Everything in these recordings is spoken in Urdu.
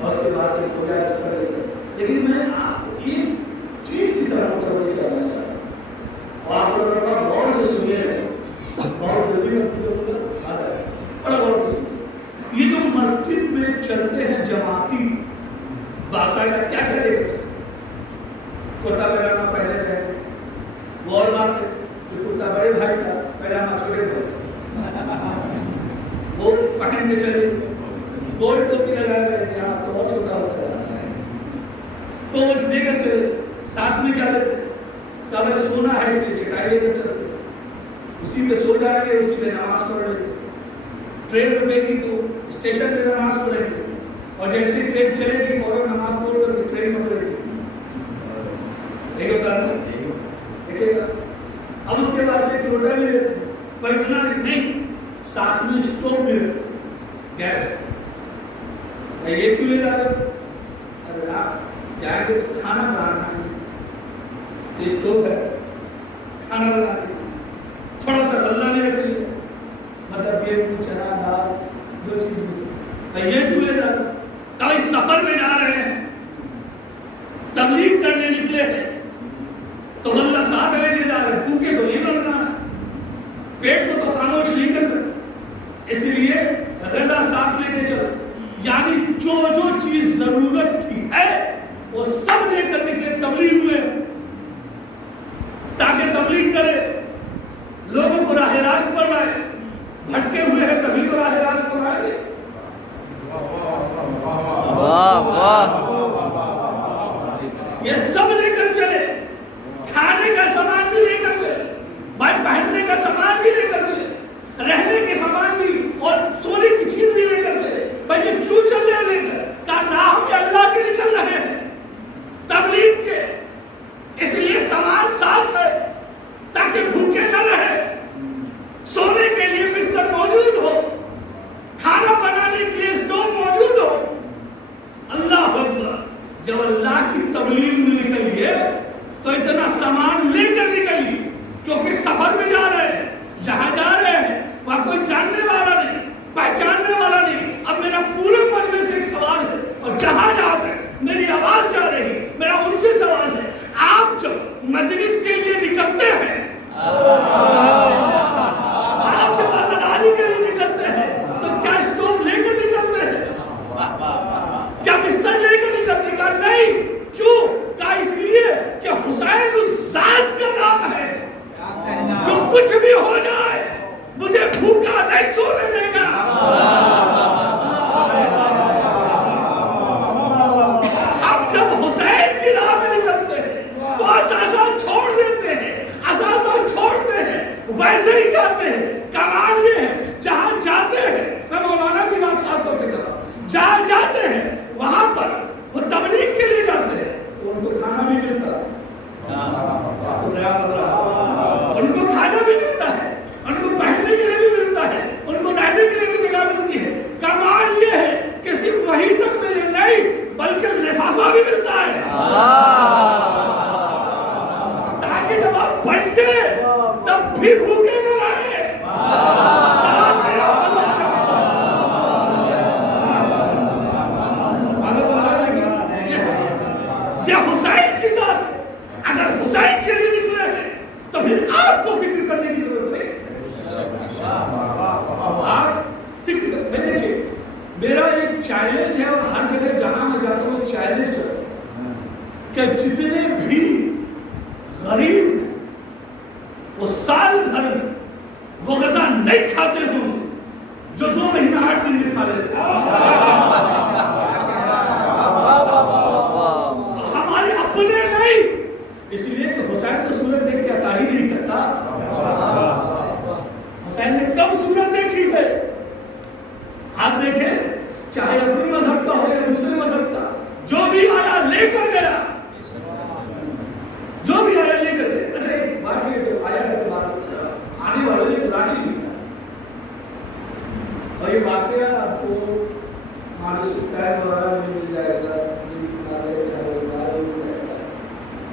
اور اس کے بعد سے ہو گیا بستر لے کر. لیکن میں آپ کو ایک چیز کی طرف متوجہ کرنا چاہتا ہوں اور آپ لوگ بڑا غور سے سنیے بہت جلدی میں آتا ہے بڑا غور سے سنیے. یہ جو مسجد میں چلتے ہیں جماعتی باقاعدہ کیا کیا لے کر چلتے کرتا پیجامہ پہنے رہے وہ اور بات ہے کہ کرتا بڑے بھائی کا پیجامہ چھوٹے بھائی وہ پہن کے چلے گول ٹوپی لگائے رہے کہ آپ تو اور چھوٹا ہوتا ہے تو وہ لے کر چلے. ساتھ میں کیا لیتے کہ ہمیں سونا ہے اس لیے چٹائی لے کر چلتے اسی پہ سو جائیں گے اسی پہ نماز پڑھ لیں گے. ٹرین رکے گی تو اسٹیشن پہ نماز پڑھیں گے اور جیسے ٹرین چلے گی فوراً نماز پڑھ کر کے ٹرین پکڑے گی. نہیں ہوتا ہے دیکھیے گا. اب اس کے بعد سے ایک لوٹا بھی لیتے ہیں پر اتنا نہیں ساتھ میں اسٹوو بھی رکھتے گیس. یہ کیوں لے جا رہے ہو؟ اگر آپ جائیں گے تو کھانا کہاں کھائیں گے تو اسٹوو ہے کھانا بنا کے تھوڑا سا غلہ میں رکھ لیے مطلب گیہوں چنا دال دو چیز بھی. یہ کیوں لے جا رہے ہو؟ کبھی سفر میں جا رہے ہیں تبلیغ کرنے نکلے ہیں تو غلہ ساتھ لے کے جا رہے ہیں بھوکے تو نہیں مرنا پیٹ کو تو خاموش نہیں کر سکتے اس لیے غذا ساتھ لے کے چلو. یعنی جو جو چیز ضرورت کی ہے وہ سب لے کر نکلے تبلیغ میں تاکہ تبلیغ کرے لوگوں کو راہ راست پر لائے. بھٹکے ہوئے ہیں تبھی تو راہ راست پر آئے گے. یہ سب لے کر چلے کھانے کا سامان بھی لے کر چلے بھائی پہننے کا سامان بھی لے کر چلے رہنے کے سامان بھی اور سونے کی چیز بھی لے کر چلے. بھائی یہ کیوں چل رہے ہیں لے کر کہا راہ میں اللہ کے لیے چل رہے ہیں تبلیغ کے اس لیے سامان ساتھ ہے تاکہ بھوکے نہ رہے سونے کے لیے بستر موجود ہو کھانا بنانے کے لیے اسٹوو موجود ہو. اللہ اکبر. جب اللہ کی تبلیغ میں نکلیے تو اتنا سامان لے کر نکلیے کیونکہ سفر میں جا رہے ہیں جہاں جا رہے ہیں وہاں کوئی جاننے والا نہیں پہچاننے والا نہیں. اب میرا پورے مجمع سے ایک سوال ہے اور جہاں جاتے ہیں میری آواز جا رہی میرا ان سے سوال ہے آپ جب مجلس کے لیے نکلتے ہیں آپ جب آزاداری کے لیے نکلتے ہیں تو کیا اسٹوو لے کر نکلتے ہیں کیا بستر لے کر نکلتے ہیں؟ کہا نہیں. کیوں؟ کہا اس لیے کہ حسین اس ذات کا نام ہے جو کچھ بھی ہو جائے مجھے بھوکا نہیں سونے دے گا. اب جب حسین کی راہ میں نکلتے ہیں تو اثاثہ چھوڑ دیتے ہیں اثاثہ چھوڑتے ہیں ویسے ہی جاتے ہیں. کمال یہ ہے جہاں جاتے ہیں میں مولانا کی بات خاص طور سے کر رہا ہوں جہاں جاتے ہیں وہاں پر وہ تبلیغ کے لیے جاتے ہیں ان کو کھانا بھی ملتا ہے ان کو کھانا بھی ملتا ہے ان کو پہننے کے لیے بھی ملتا ہے ان کو رہنے کے لیے بھی جگہ ملتی ہے. کمال یہ ہے کہ صرف وہی تک ملے نہیں بلکہ لفافہ بھی ملتا ہے تاکہ جب آپ بنتے تب بھی بھوکے نہ رہے. یہ حسین کی ذات ہے. اگر حسین کے لیے نکلے ہیں تو پھر آپ کو فکر کرنے کی ضرورت نہیں. آپ فکر کر میں دیکھیے میرا ایک چیلنج ہے اور ہر جگہ جہاں میں جاتا ہوں چیلنج کرتا ہوں کہ جتنے بھی غریب ہیں وہ سال بھر میں وہ غذا نہیں کھاتے ہوں جو 2 مہینہ 8 دن میں کھا لیتے ہیں. ہمارے اپنے نہیں اس لیے کہ حسین تو صورت دیکھ کے عطا ہی نہیں کرتا. حسین نے کب صورت دیکھی ہے آپ دیکھیں چاہے اپنی مذہب کا ہو یا دوسرے مذہب کا جو بھی آیا لے کر گیا جو بھی آیا لے کر گیا. اچھا ایک بات یہ جو آیا ہے تو آنے والے نے خدا نہیں لکھا اور یہ واقعہ آپ کو مانوس ٹائم وغیرہ میں مل جائے گا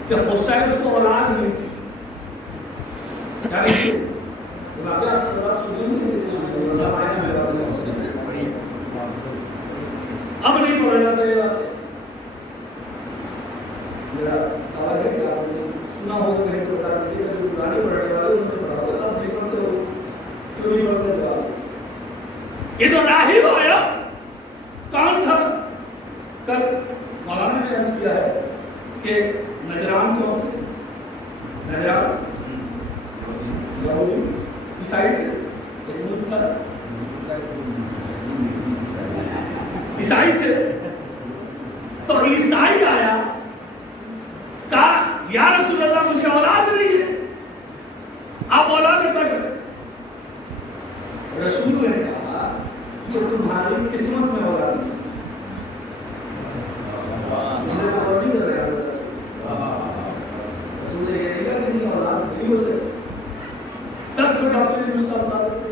کہ حسین اس کو اولاد نہیں تھی. واقعہ آپ سے بات سنی نہیں اب نہیں پڑھا جاتا یہ واقعہ. میرا دعویٰ ہے کہ آپ نے سنا ہوگا, کہیں تو بتا دیجیے گا, جو پرانے پڑھنے والے انہوں نے پڑھا ہوگا, آپ نہیں پڑھتے ہو, کیوں نہیں پڑھتے جواب؟ یہ تو راہب آیا, کون تھا؟ کل مولانا نے عرض کیا ہے کہ نجران کون تھے؟ نجران یہودی عیسائی تھے, ایک ملک تھا عیسائی تھے. تو عیسائی آیا, کہا یا رسول اللہ مجھے اولاد نہیں ہے, آپ اولاد عطا کریں. رسول نے کہا تو تمہاری قسمت میں اولاد نہیں. رسول نے یہ نہیں کہا کہ نہیں اولاد نہیں ہو سکتی. دس تو ڈاکٹر نے اس کا بتا دیتے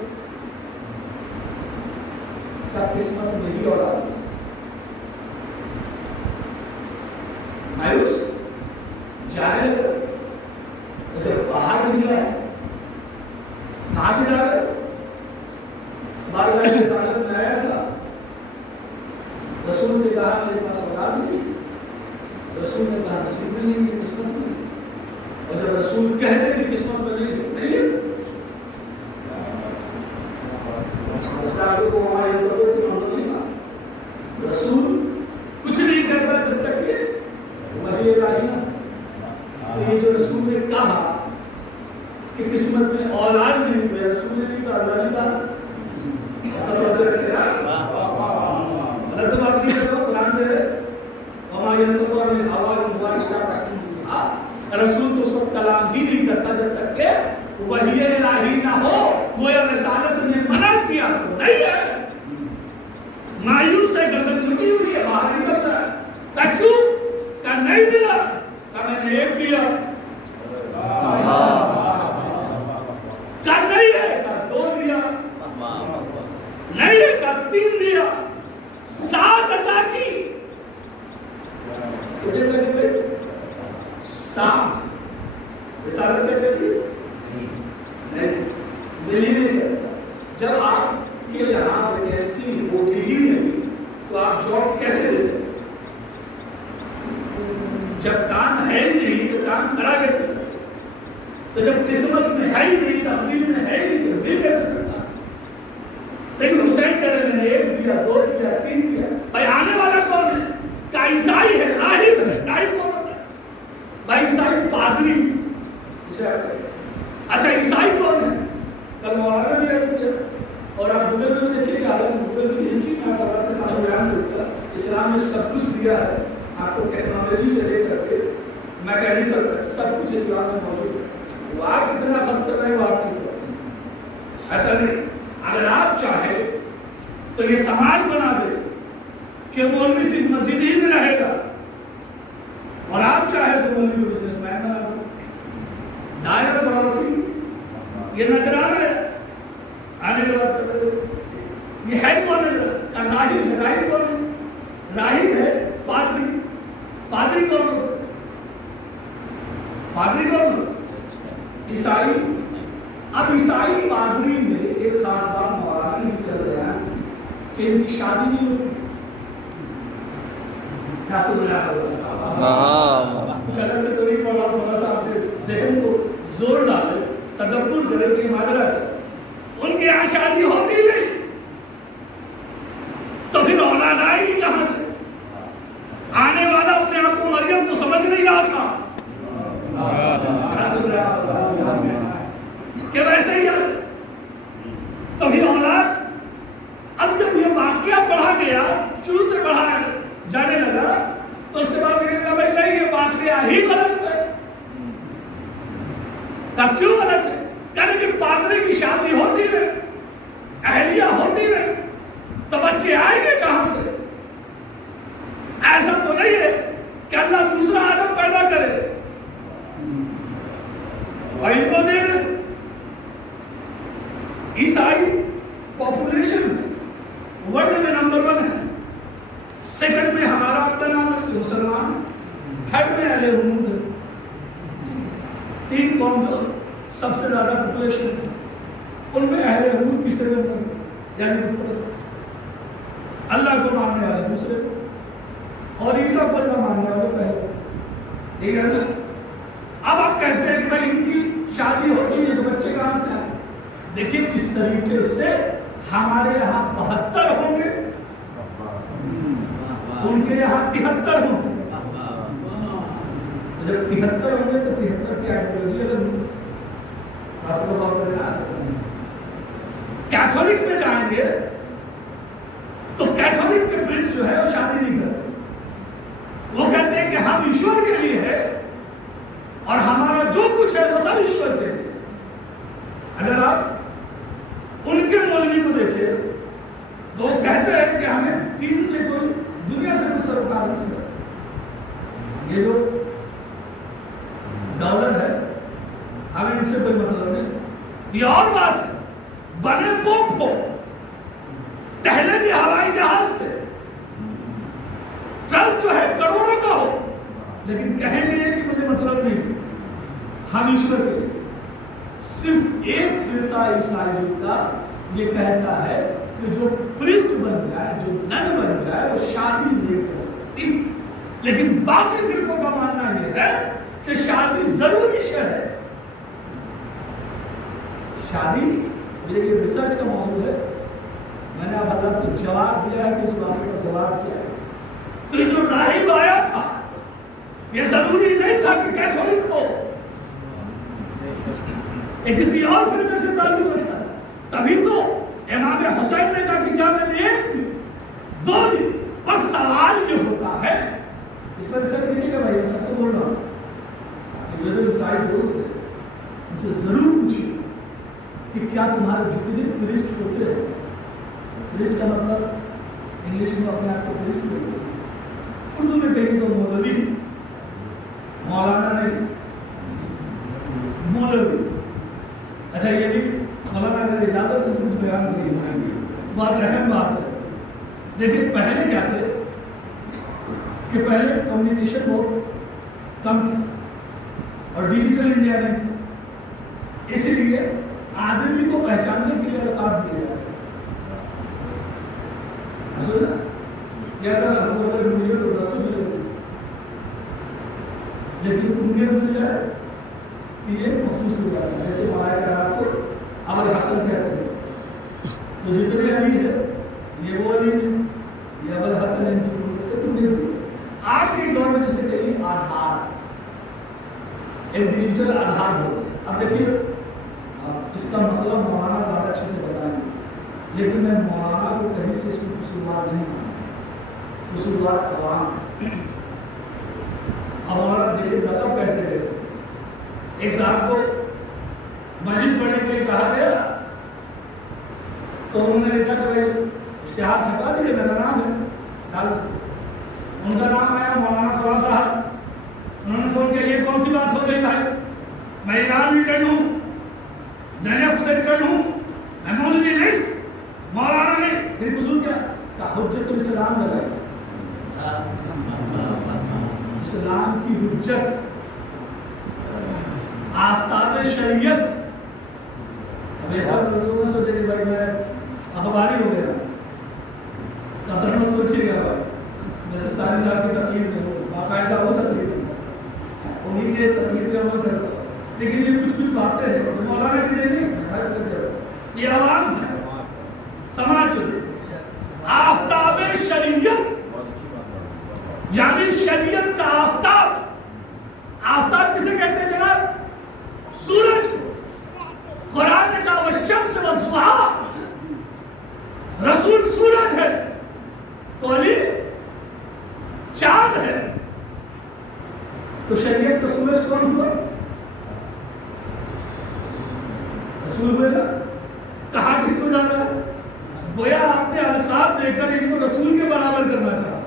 کہ قسمت میں ہی اولاد نہیں. مایوس جائے جب باہر نکلا ہے, کہاں سے جا رہے؟ بارگاہ رسالت میں آیا تھا, رسول سے کہا میرے پاس اولاد نہیں. رسول نے کہا نصیب میں نہیں ہے, قسمت میں نہیں. اور جب رسول کہہ دے کہ قسمت میں نہیں ہے, کو ہمارے ضرورت کی منظر نہیں تھا. رسول کچھ نہیں کہتا جب تک کہ وحی الہی نہ. تو یہ جو رسول نے کہا کہ قسمت میں اولاد نہیں ہوئی, رسول نے نہیں کہا, اللہ نے کہا. ایسا توجہ رکھے یار, غلط بات نہیں کر رہا ہوں, قرآن سے وما ينطق عن الهوى ان هو الا وحی یوحی. رسول تو اس وقت کلام ہی نہیں کرتا جب تک کہ وحی الہی نہ ہو. وہ رسالت نے منع کیا نہیں ہے, مایوس ہے, گردن جھکی ہوئی ہے, باہر نکل رہا ہے. کیوں؟ کہ نہیں ملا, کہ میں نے ایک دیا, کہ نہیں ہے, کہ دو دیا, نہیں ہے, کہ تین دیا, 7 عطا کی. تجھے لگے بھائی 7 رسالت میں دے دی نہیں, مل ہی نہیں سکتا. جب آپ کے یہاں ویکینسی ہوتی ہی نہیں تو آپ جاب کیسے دے سکتے؟ جب کام ہے ہی نہیں تو کام کرا کیسے سکتے؟ تو جب قسمت میں ہے ہی نہیں, تقدیر میں ہے ہی نہیں تو مل کیسے سکتا؟ لیکن حسین کہہ رہے میں نے 1 دیا, 2 دیا, 3 دیا. بھائی آنے والا کون ہے؟ کہ عیسائی ہے, راہب ہے. راہب کون ہوتا ہے بھائی؟ عیسائی پادری. اچھا عیسائی کون ہے؟ کل مولانا بھی ایسا کیا. اور آپ گوگل میں بھی دیکھیے کہ حالانکہ گوگل کی ہسٹری میں آپ بتا کے سامنے بیان کرتا ہے, اسلام نے سب کچھ دیا ہے آپ کو, ٹیکنالوجی سے لے کر کے میکینیکل تک سب کچھ اسلام میں موجود ہے. وہ آپ کتنا خرچ کر رہے ہیں وہ آپ کی بات. ایسا نہیں, اگر آپ چاہے تو یہ سماج بنا دے کہ مولوی صرف مسجد ہی میں رہے گا, اور آپ چاہے تو مولوی کو بزنس مین بنا دو. دائرہ تھوڑا وسیع. یہ نظرانہ ہے. آنے کے بعد کرتے یہ ہے کون نظر؟ راہب ہے. راہب کون ہے؟ راہب ہے پادری. پادری کون ہوتا ہے؟ پادری کون ہوتا ہے؟ عیسائی. اب عیسائی پادری میں ایک خاص بات مولانا نے کر دیا کہ ان کی شادی نہیں ہوتی. کیا سن رہا ہے؟ چلے سے تو نہیں پڑھا, تھوڑا سا آپ نے ذہن کو زور ڈالے, تدبر کرے کہ معذرت ان کے یہاں شادی ہوتی نہیں تو پھر اولاد آئے گی کہاں سے؟ آنے والا اپنے آپ کو مریم تو سمجھ نہیں رہا تھا کہ ویسے ہی ہے تو پھر اولاد. اب جب یہ واقعہ پڑھا گیا, شروع سے پڑھا جانے لگا, تو اس کے بعد یہ کہا بھائی نہیں یہ واقعہ ہی غلط ہے. کیوں غلط ہے؟ یعنی کہ پادری کی شادی ہوتی ہے, اہلیہ ہوتی ہے, تو بچے آئیں گے کہاں سے؟ ایسا تو نہیں ہے کہ اللہ دوسرا آدم پیدا کرے اور ان کو دے دے. عیسائی پاپولیشن میں ورلڈ میں نمبر 1 ہے, سیکنڈ میں ہمارا اپنا نام ہے جو مسلمان, تھرڈ میں اہل حنود ہے. 3 قوم جو سب سے زیادہ پاپولیشن ہے ان میں اہل حنود تیسرے نمبر, یعنی بت پرست. اللہ کو ماننے والے دوسرے کو, اور عیسیٰ کو اللہ ماننے والے پہلے. ٹھیک ہے نا. اب آپ کہتے ہیں کہ بھائی ان کی شادی ہوتی ہے تو بچے کہاں سے آئے؟ دیکھیے جس طریقے سے ہمارے یہاں 72 ہوں گے ان کے یہاں 73 ہوں گے. جب 73 ہوں گے تو 73 کی آئیڈیالوجی الگ ہوگی. کیتھولک میں جائیں گے تو کیتھولک کے پرسٹ جو ہے وہ شادی نہیں کرتے. وہ کہتے ہیں کہ ہم ایشور کے لیے ہے اور ہمارا جو کچھ ہے وہ سب ایشور کے لیے. اگر آپ ان کے مولوی کو دیکھیں تو وہ کہتے ہیں کہ ہمیں دین سے کوئی, دنیا سے کوئی سروکار نہیں ہے. یہ جو ڈالر ہے ہمیں ان سے کوئی مطلب نہیں. یہ اور بات ہے, بنے پوپ ہو, ٹہلے بھی ہوائی جہاز سے, ٹرسٹ جو ہے کروڑوں کا ہو, لیکن کہیں گے کہ مجھے مطلب نہیں, ہم ایشور کے لیے. صرف ایک فرقہ عیسائیوں کا یہ کہتا ہے کہ جو پرسٹ بن جائے, جو نن بن جائے, وہ شادی نہیں کر سکتی. لیکن باقی فرقوں کا ماننا یہ ہے کہ شادی ضروری شے ہے. شادی یہ ریسرچ کا موضوع ہے, میں نے آپ حضرات کو جواب دیا ہے کہ اس بات کا جواب کیا ہے. تو جو راہب آیا تھا یہ ضروری نہیں تھا کہ کیتھولک ہو, یہ کسی اور فرقے سے تعلق رکھتا تھا. تبھی تو امام حسین نے کہا کہ جب میں ایک تھی دو نہیں. پر سوال یہ ہوتا ہے, اس پر ریسرچ کیجیے گا بھائی, میں سب کو بول رہا ہوں, جو عیسائی دوست ہیں ان سے ضرور پوچھیے کہ کیا تمہارے جتنے پرسٹ ہوتے ہیں, پرسٹ کا مطلب انگلش میں اپنے آپ کو پرسٹ بولتے ہیں, اردو میں کہیں تو مولوی, مولانا نہیں, مولوی. اچھا یہ بھی مولانا اگر اجازت ہے تو کچھ بیان کریے, بہت اہم بات ہے. دیکھیں پہلے کیا تھے کہ پہلے کمیونیکیشن بہت کم تھی اور ڈیجیٹل انڈیا نہیں تھی, اسی لیے آدمی کو پہچاننے کے لیے القاب دیے جاتے ہیں. تو دستوں ملے, لیکن انیت مل جائے کہ یہ محسوس ہو جاتا ہے. جیسے ملائکہ کرام کو ابو الحسن کہتے ہیں, تو جتنے علی ہے یہ وہ علی نہیں, یہ ابو الحسن ان کی. آج کے دور میں جسے کہیں آدھار, ایک ڈیجیٹل آدھار ہو. اب دیکھیے اس کا مسئلہ مولانا زیادہ اچھے سے بتائیں گے, لیکن میں مولانا کو کہیں سے اس میں قصوروار نہیں مانتا. قصوروار عوام. اب مولانا دیکھیے بتاؤ کیسے کیسے. ایک صاحب کو مجلس پڑھنے کے لیے کہا گیا تو انہوں نے لکھا کہ بھائی اشتہار چھپا دیجیے, میرا نام ہے ڈال. ان کا نام آیا مولانا فلاں صاحب. انہوں نے فون کیا, یہ کون سی بات ہو گئی بھائی, میں ایران ریٹرن ہوں, نجف سے ریٹرن ہوں, میں مولوی نہیں, مولانا نہیں. پھر بزرگ کیا کہ حجت الاسلام لگائی, اسلام کی حجت, آفتاب شریعت. اب ایسا لوگوں نے سوچے کہ بھائی میں اخباری ہو گیا, قدر مت سوچیے گا بھائی, میں سستانی صاحب کی تقلید میں ہوں, باقاعدہ وہ تقلید میں انہیں کے تقلید میں عمل کرتا ہوں. لیکن یہ کچھ باتیں ہیں تو مولانا کی دیں گے, یہ عوام ہے, سماج جو آفتاب شریعت, یعنی شریعت کا آفتاب. آفتاب کسے کہتے ہیں جناب؟ سورج کو. قرآن کا والشمس والضحیٰ, رسول سورج ہے تو علی چاند ہے. تو شریعت کا سورج کون ہوا؟ رسول ہوئے. کہا کس کو جانا ہے؟ گویا آپ نے القاب دے کر ان کو رسول کے برابر کرنا چاہا.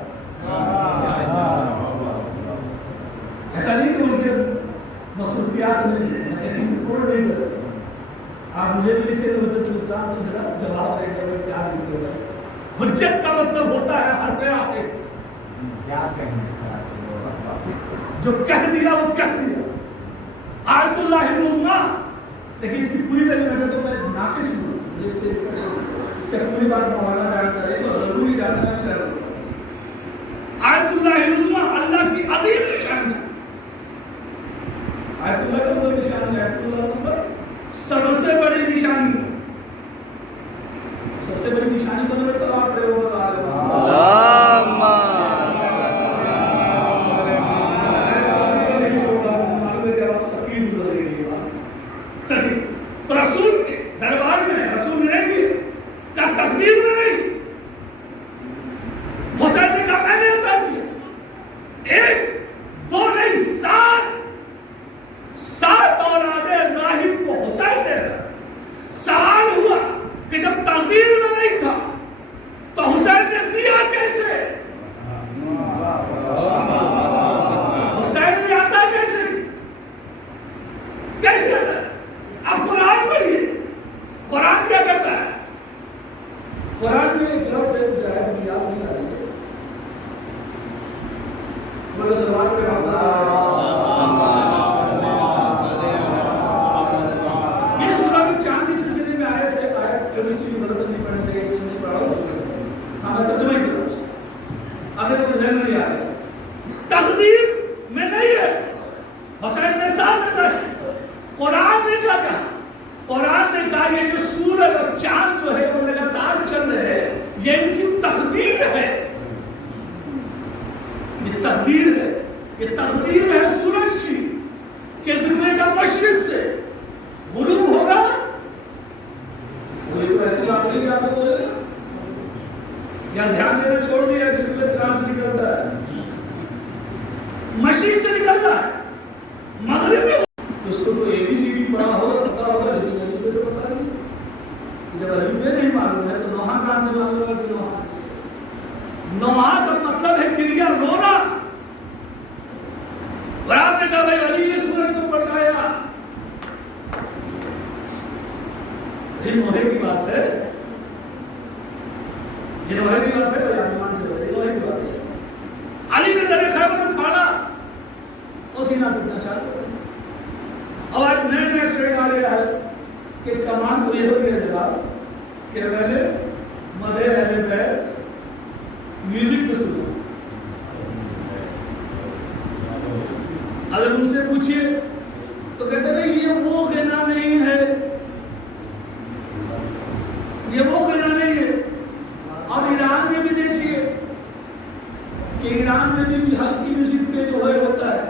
ایسا نہیں کہ ان کے مصروفیات میں کسی کو نہیں کر سکتے. آپ مجھے بھی لکھے تو حجت الاسلام کی جگہ جواب دے کر کیا لکھے گا. حجت کا مطلب ہوتا ہے حرف آخر, جو کہہ دیا وہ کہہ دیا. آیت اللہ العظمیٰ. لیکن اس کی پوری طرح میں تو میں ناقص ہوں, اس کے پوری بات مولانا بیان کرے تو ضروری جاننا تقدیر میں نہیں تھا تو حسین نے دیا کیسے؟ حسین نے عطا کیسے کی؟ کیسے عطا؟ اب قرآن پڑھیے، قرآن کیا کہتا ہے؟ قرآن میں ایک لفظ ہے مجھے آیت میں یاد نہیں آ رہی ہے، مگر سلوات پہ یہ سورہ میں چاند کے سلسلے میں آیت ہے، آیت کسی بھی غلط نہیں پڑھنا چاہیے، اس لیے نہیں پڑھا ہوں، ہاں میں ترجمہ ہی کر رہا ہوں اس کا، اگر وہ ذہن میں نہیں آ رہا تقدیر میں نہیں ہے، حسین نے ساتھ دیتا ہے۔ قرآن نے کیا کہا؟ قرآن نے کہا یہ جو سورج اور چاند جو ہے وہ لگاتار چل رہے ہیں، یہ ان کی تقدیر ہے، یہ تقدیر ہے، یہ تقدیر ہے سورج کی کہ دنیا کا مشرق سے غروب ہوگا۔ کوئی تو ایسی بات نہیں کہ آپ کو بولے گا یا دھیان دینا چھوڑ دیا کہ سورج کہاں سے نکلتا ہے؟ مشرق سے نکل رہا ہے، مغرب میں اس کو تو اے بی سی ڈی پڑھا ہو پتا ہوگا، لیکن عربی میں تو پتا نہیں، جب عربی میں نہیں معلوم ہے تو نوحہ کہاں سے معلوم ہے کہ نوحہ سے؟ نوحہ کا مطلب ہے کریا رونا، اور آپ نے کہا بھائی علی نے سورج کو پلٹایا، یہ نوحے کی بات ہے، یہ نوحے کی بات ہے بھائی، آپ ایمان سے بتائیے، نوحے کی بات ہے۔ علی نے در خیبر اکھاڑا اور سینہ پٹنا چاہتے ہیں، اب آج نئے نئے ٹرینڈ آ گیا ہے کہ کمان تو یہ ہو گیا جناب کہ پہلے مدح اہل بیت میوزک پہ سنو، اگر ان سے پوچھئے تو کہتے نہیں یہ وہ غنا نہیں ہے، یہ وہ غنا نہیں ہے۔ اب ایران میں بھی دیکھیے کہ ایران میں بھی ہلکی میوزک پہ جو ہے ہوتا ہے،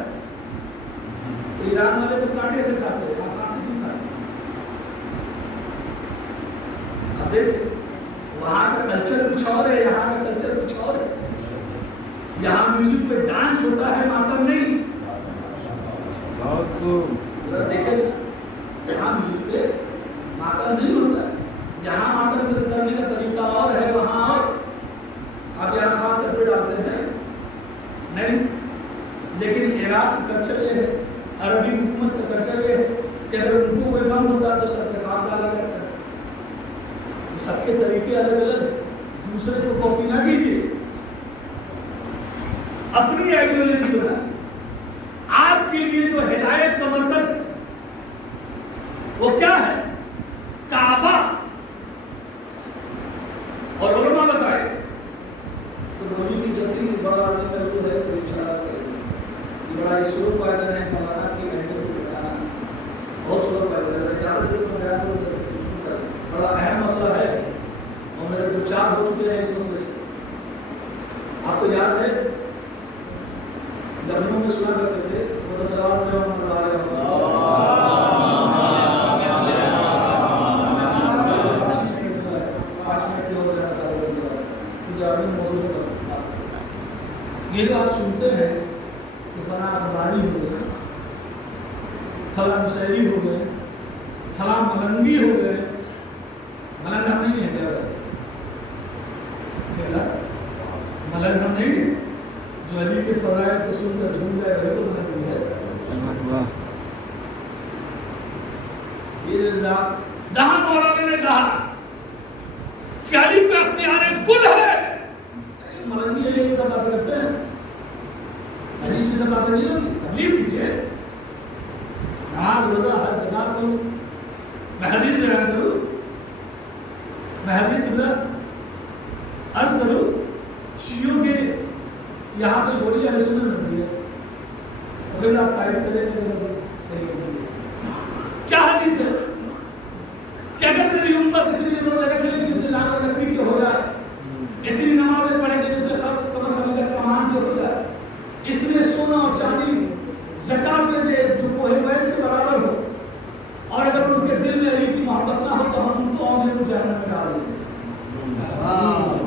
تو ایران والے تو کانٹے سے کھاتے ہیں، آپ ہاتھ سے کیوں کھاتے ہیں؟ اب دیکھیں وہاں کا کلچر کچھ اور ہے، یہاں کا کلچر کچھ اور ہے، یہاں میوزک پہ ڈانس ہوتا ہے، ماتم نہیں۔ دیکھیں یہاں میوزک پہ ماتم نہیں ہوتا ہے، یہاں ماتم کرنے کا طریقہ اور ہے، وہاں اور آپ یہاں خاص سر پہ ڈالتے ہیں نہیں، لیکن عراق کا کلچر یہ ہے، عربی حکومت کا کلچر یہ ہے کہ اگر ان کو کوئی غم ہوتا ہے تو سر پہ خاک ڈالا جاتا ہے۔ سب کے طریقے الگ الگ ہیں، دوسرے کو کاپی نہ کیجیے، اپنی آئیڈیالوجی بنائیں۔ آپ کے لیے جو ہدایت کا مرکز ہے وہ کیا ہے؟ کعبہ اور علماء بتائے تو نبی کی ذاتی بڑا عظیم موضوع ہے، تو انشاءاللہ اس کریں گے، یہ بڑا شروع پائدن ہے مولانا کی اہمیت کو بتانا، بہت شروع پائدن ہے، اجازت دے تو بیان کروں گا، بڑا اہم مسئلہ ہے اور میرے دو چار ہو چکے ہیں اس مسئلے سے۔ آپ کو یاد ہے لکھنؤ میں سنا کرتے تھے صلوات میں یہ جو آپ سنتے ہیں کہ فلاں اقبالی ہو گئے، فلاں مشاعری ہو گئے، فلاں ملنگی ہو گئے، ملنگ ہم نہیں ہیں کیا؟ ملنگ ہم نہیں ہیں، جو علی کے فرائض کو سن کر جھوم جائے گا تو ملنگ نہیں ہے۔ یہ جہاں مولانا نے کہا کہ علی کا اختیار کل ہے، ملنگی ہے، یہ سب باتیں کرتے ہیں، حدیث میں سب باتیں نہیں ہوتی، تبلیغ کیجیے، نماز روزہ ہر جگہ فرض۔ میں حدیث بیان کروں، میں حدیث عرض کروں، شیعوں کے یہاں تو چھوڑی اہل سنت میں ہے، اگر آپ تعریف کریں گے تو حدیث صحیح ہوگی۔ کیا حدیث ہے کہ اگر میری امت اتنی روزے رکھے کہ مثل لاکھ لکڑی کے ہو جائے، اتنی نمازیں پڑھیں کہ مثل قمر خمیدہ کمان کے ہو جائے، اس میں سونا اور چاندی زکات میں دے جو کوہ ویس کے برابر ہو، اور اگر اس کے دل میں علی کی محبت نہ ہو تو ہم ان کو عوض جہنم میں ڈال دیں گے۔